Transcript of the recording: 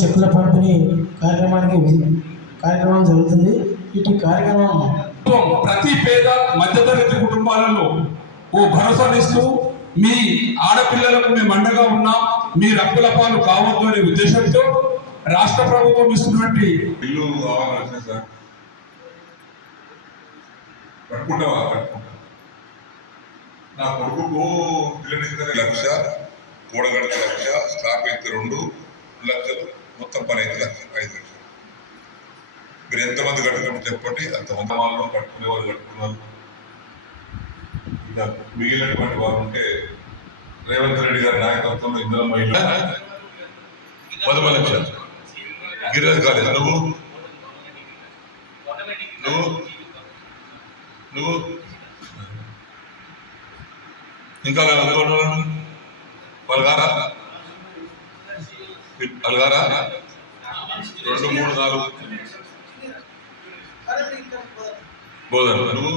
చెక్కుల పంపిణీ కార్యక్రమానికి కార్యక్రమం జరుగుతుంది. ఇటు కార్యక్రమం ప్రతి పేద మధ్యతరగతి కుటుంబాలలో ఓ భరోసానిస్తూ మీ ఆడపిల్లలకు మేము అండగా ఉన్నాం. మీ రప్పుల పాలు కావద్దు అనే ఉద్దేశంతో రాష్ట్ర ప్రభుత్వం ఇస్తున్నటువంటి ఇల్లు సార్ కట్టుకుంటావా? కట్టుకుంటా. నా కొడుకుకు పిల్లనిస్తే లక్ష కూడగడత లక్ష స్టాక్ అయితే రెండు లక్షలు మొత్తం పని అయితే లక్ష ఐదు లక్షలు. మీరు ఎంతమంది కట్టుకుంటే చెప్పండి అంతమంది వాళ్ళు కట్టుకునే వాళ్ళు కట్టుకున్నారు. ఇంకా మిగిలినటువంటి వారు ఉంటే రేవంత్ రెడ్డి గారి నాయకత్వంలో ఇందులో మహిళ పదమూడు లక్షలు. గిరిరాజ్ కాలేదు. నువ్వు? నువ్వు? నువ్వు? ఇంకా వాళ్ళు గారా వాళ్ళు గారా రెండు మూడు నాలుగు. బోధన. నువ్వు